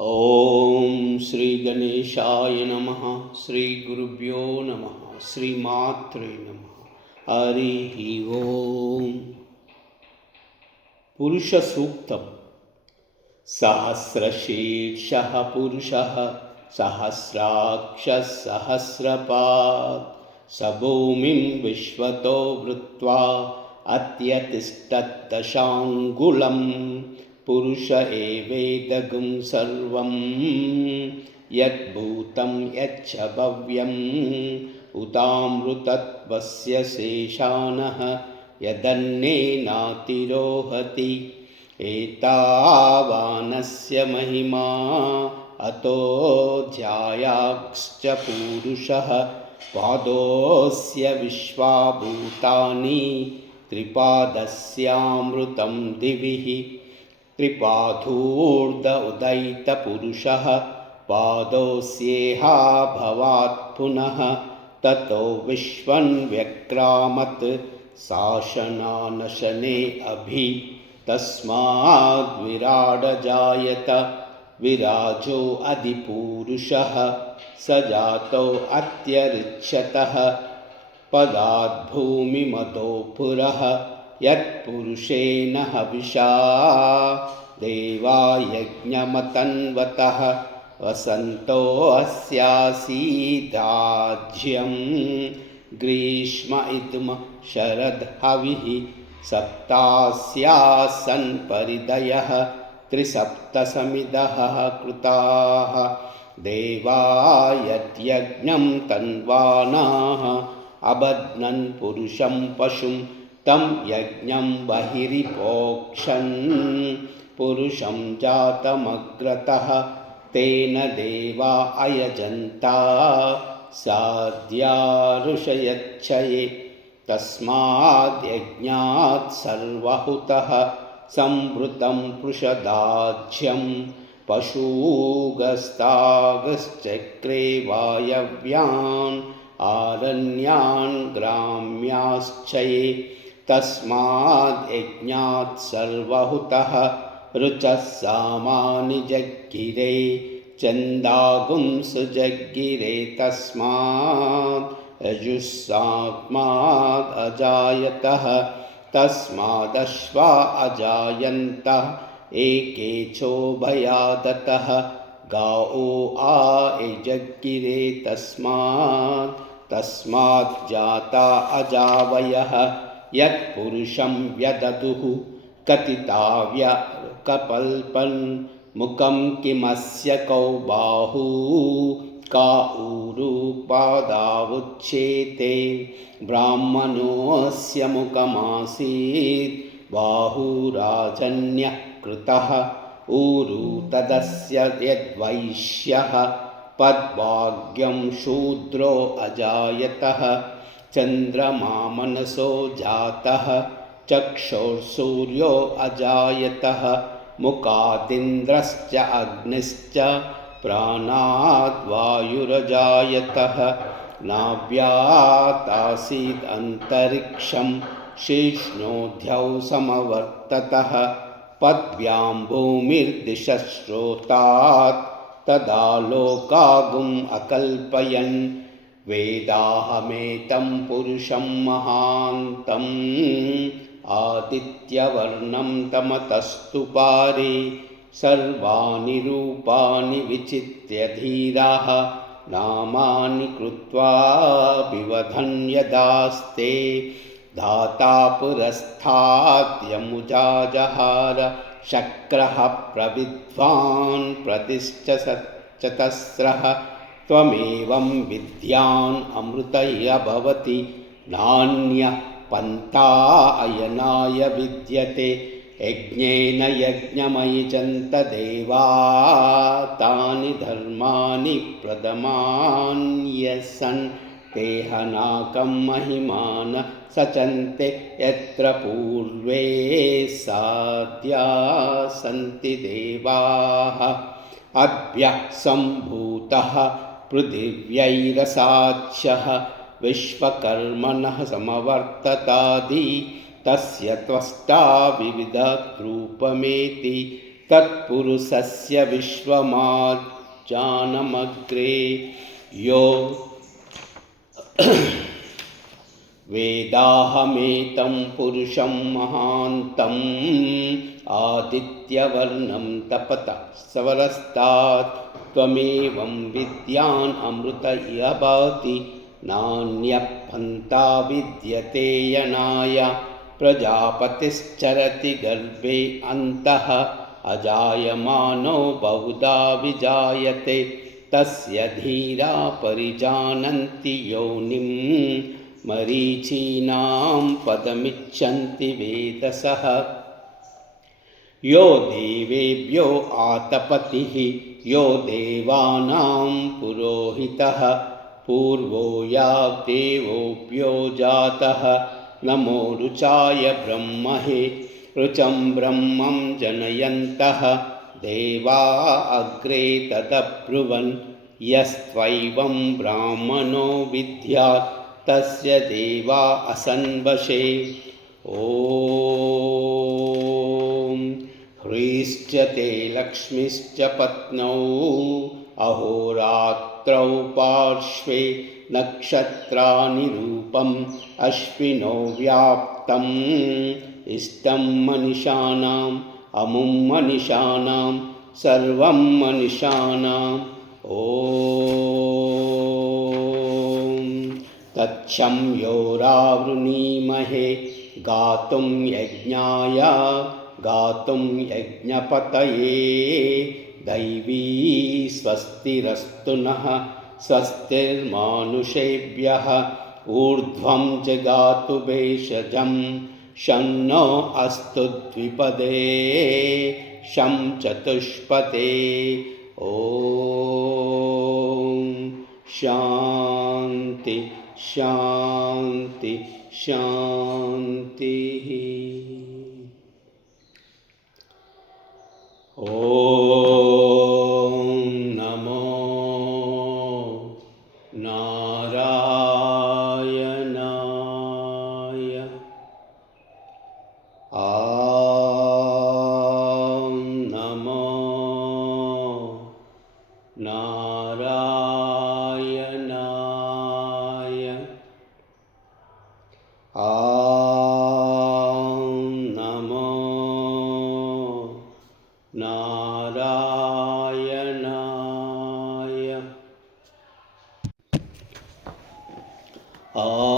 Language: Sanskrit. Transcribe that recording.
ಓಂ ಶ್ರೀ ಗಣೇಶಾಯ ನಮಃ. ಶ್ರೀ ಗುರುಭ್ಯೋ ನಮಃ. ಶ್ರೀಮಾತ್ರೇ ನಮಃ. ಹರಿ ಓಂ. ಪುರುಷ ಸೂಕ್ತಂ. ಸಹಸ್ರಶೀರ್ಷಃ ಪುರುಷಃ ಸಹಸ್ರಾಕ್ಷಃ ಸಹಸ್ರಪಾತ್ ಸ ಭೂಮಿಂ ವಿಶ್ವತೋ ವೃತ್ವಾ ಅತ್ಯತಿಷ್ಠತ್ ದಶಾಂಗುಲಂ. ಪುರುಷ ಏವೇದಗುಂ ಸರ್ವಂ ಯದ್ಭೂತಂ ಯಚ್ಚ ಭವ್ಯಂ ಉತಾಮೃತತ್ವಸ್ಯ ಶೇಷಾನಃ ಯದನ್ನೇನಾತಿರೋಹತಿ. ಏತಾವಾನಸ್ಯ ಮಹಿಮಾ ಅತೋ ಧ್ಯಾಯಾಶ್ಚ ಪೂರುಷಃ ಪಾದೋಸ್ಯ ವಿಶ್ವಾಭೂತಾನಿ ತ್ರಿಪಾದಸ್ಯಾಮೃತಂ ದಿವಿಃ. ತ್ರಿಪಾಧೂರ್ಧ ಉದಯಿತಪುರುಷಃ ಪಾದೋಸ್ಯೇಹ ಭವಾತ್ ಪುನಃ ತತೋ ವಿಶ್ವನ್ ವ್ಯಕ್ರಾಮತ್ ಶಾಸನಾನಶನೆ ಅಭಿ. ತಸ್ಮಾದ್ ವಿರಾಡ ಜಾಯತ ವಿರಾಜೋ ಅಧಿಪೂರುಷಃ ಸ ಜಾತೋ ಅತ್ಯರಿಚ್ಯತಃ ಪದಾತ್ ಭೂಮಿಮದೋ ಪುರಃ. ಯತ್ಪುರುಷೇಣ ಹವಿಷಾ ದೇವಾ ಯಜ್ಞಮತನ್ವತಃ ವಸಂತೋ ಅಸ್ಯಾಸೀದಾಜ್ಯಂ ಗ್ರೀಷ್ಮ ಇದ್ಮ ಶರದ್ ಹವಿಃ. ಸಪ್ತಾಸ್ಯಾಸನ್ ಪರಿದಯಃ ತ್ರಿಸಪ್ತಸಮಿದಃ ಕೃತಾಃ ದೇವಾ ಯದ್ಯಜ್ಞಂ ತನ್ವಾನಾಃ ಅಬಧ್ನನ್ ಪುರುಷಂ ಪಶುಂ ತಂ ಯಜ್ಞಂ ಬಹಿರಿಪೋಕ್ಷನ್ ಪುರುಷಂ ಜಾತಮಗ್ರತಃ. ತೇನ ದೇವಾ ಅಯಜಂತ ಸಾದ್ಯಾ ಋಷಯಚ್ಛಯೇ. ತಸ್ಮಾದ್ ಯಜ್ಞಾತ್ ಸರ್ವಹುತಃ ಸಂವೃತಂ ಪೃಷದಾಜ್ಯಂ ಪಶೂಗಸ್ತಾಗಶ್ಚಕ್ರೆ ವಾಯವ್ಯಾನ್ ಆರಣ್ಯಾನ್ ಗ್ರಾಮ್ಯಾಶ್ಚಯೇ. ತಸ್ಮಾದ್ ಯಜ್ಞಾತ್ ಸರ್ವಹುತಃ ರುಚಃ ಸಾಮಾನಿ ಜಗ್ಗಿರೆ ಚಂದಾಗುಂಸು ಜಗ್ಗಿರೆ. ತಸ್ಮಾದ್ ಯಜುಸ್ಸಾತ್ಮಾದ್ ಅಜಾಯತಃ ತಸ್ಮಾದಶ್ವಾ ಅಜಾಯಂತಃ ಏಕೇಛೋಭಯಾದತಃ ಗಾವೋ ಆ ಯಜಗ್ಗಿರೆ. ತಸ್ಮಾತ್ ಜಾತಾ ಅಜಾವಯಃ ಯತ್ಪುರುಷಂ ವ್ಯದದುಃ ಕತಿತಾವ್ಯ ಕಪಲ್ಪನ್. ಮುಖಂ ಕಿಮಸ್ಯ ಕೌ ಬಾಹೂ ಕಾ ಊರು ಪಾದಾವುಚ್ಯೇತೆ. ಬ್ರಾಹ್ಮಣೋऽಸ್ಯ ಮುಖಮಾಸೀತ್ ಬಾಹುರಾಜನ್ಯಃ ಕೃತಃ. ಊರು ತದಸ್ಯ ಯದ್ವೈಶ್ಯಃ ಪದ್ಭಾಗ್ಯಂ ಶೂದ್ರೋ ಅಜಾಯತಃ. ಚಂದ್ರಮಾ ಮನಸೋ ಜಾತಃ ಚಕ್ಷುರ್ಸೂರ್ಯೋ ಅಜಾಯತಃ. ಮುಖಾದಿಂದ್ರಶ್ಚ ಅಗ್ನಿಶ್ಚ ಪ್ರಾಣಾದ್ ವಾಯುರಜಾಯತಃ. ನಾಭ್ಯಾತಾಸೀದ್ ಅಂತರಿಕ್ಷಂ ಶೀಷ್ಣೋಧ್ಯೌ ಸಮವರ್ತತಃ. ಪದ್ಭ್ಯಾಂ ಭೂಮಿರ್ದಿಶಶ್ರೋತಾತ್ ತದಾ ಲೋಕಾಗುಂ ಅಕಲ್ಪಯನ್. ವೇದಾಹಮೇತಂ ಪುರುಷಂ ಮಹಾಂತಂ ಆದಿತ್ಯವರ್ಣಂ ತಮತಸ್ತು ಪಾರೆ. ಸರ್ವಾಣಿ ರೂಪಾಣಿ ವಿಚಿತ್ಯ ಧೀರಾಃ ನಾಮಾನಿ ಕೃತ್ವಾ ಬಿವಧನ್ ಯದಾಸ್ತೆ. ಧಾತಾ ಪುರಸ್ಥಾತ್ ಯಮುಜಾಜಹಾರ ಶಕ್ರಃ ಪ್ರವಿದ್ವಾನ್ ಪ್ರದಿಶ್ಚ ಚತಸ್ರಃ. ತ್ವಮೇವಂ ವಿದ್ಯಾನ್ ಅಮೃತಯ್ಯ ಭವತಿ ನಾನ್ಯಃ ಪಂಥಾ ಅಯನಾಯ ವಿದ್ಯತೆ. ಯಜ್ಞೇನ ಯಜ್ಞಮಯಜಂತ ದೇವಾ ತಾನಿ ಧರ್ಮಾಣಿ ಪ್ರದಮಾನ್ಯಸನ್. ತೇಹನಾಕಂ ಮಹಿಮಾನ ಸಚಂತೆ ಯತ್ರ ಪೂರ್ವೇ ಸಾದ್ಯಾ ಸಂತಿ ದೇವಾಃ. ಅಭ್ಯಃ ಸಂಭೂತಃ ಪೃಥಿವ್ಯೈರಸಾಚ್ಯಃ ವಿಶ್ವಕರ್ಮಣಃ ಸಮವರ್ತತಾದಿ. ತಸ್ಯ ತ್ವಷ್ಟಾ ವಿವಿಧ ರೂಪಮೇತಿ तत्पुरुषस्य विश्वमाज्ञानमग्रे यो वेदाहमेतं पुरुषं महान्तम् आदित्यवर्णं तपतः स्वरस्तात् त्वमेवं विद्यान् अमृत इह भाति नान्यः पन्था विद्यते यनाय प्रजापतिश्चरति गर्भे अन्तः अजायमानो बहुधा विजायते तस्य धीरा परिजानन्ति योनिं मरीचीनां पदमिच्छन्ति वेदसः यो देवेभ्यो आतपतिः यो देवानां पुरोहितः पूर्वो यावदेवोभ्यो जातः नमो रुचाय ब्रह्मणे ऋचं ब्रह्मं जनयन्तः देवा अग्रे तदब्रुवन् यस्त्वैवं ब्राह्मणो विद्यात् तस्य देवा असन्वशे ॐ ह्रीश्च ते लक्ष्मीश्च पत्नौ अहोरात्रौ पार्श्वे नक्षत्राणि रूपम् अश्विनौ व्याप्तम् इष्टं मनीषाणाम् अमुं मनीषाणां सर्वं मनीषाणाम् ॐ तच्छं योरावृणीमहे गातुं यज्ञाय गातुं यज्ञपतये दैवी स्वस्तिरस्तु नः स्वस्तिर्मानुषेभ्यः ऊर्ध्वं जगातु भेषजं शं नो अस्तु द्विपदे शं चतुष्पदे ॐ शान्ति शान्ति शान्तिः ॐ नमो नारायणाय नमो नारायणाय नमो नारायणाय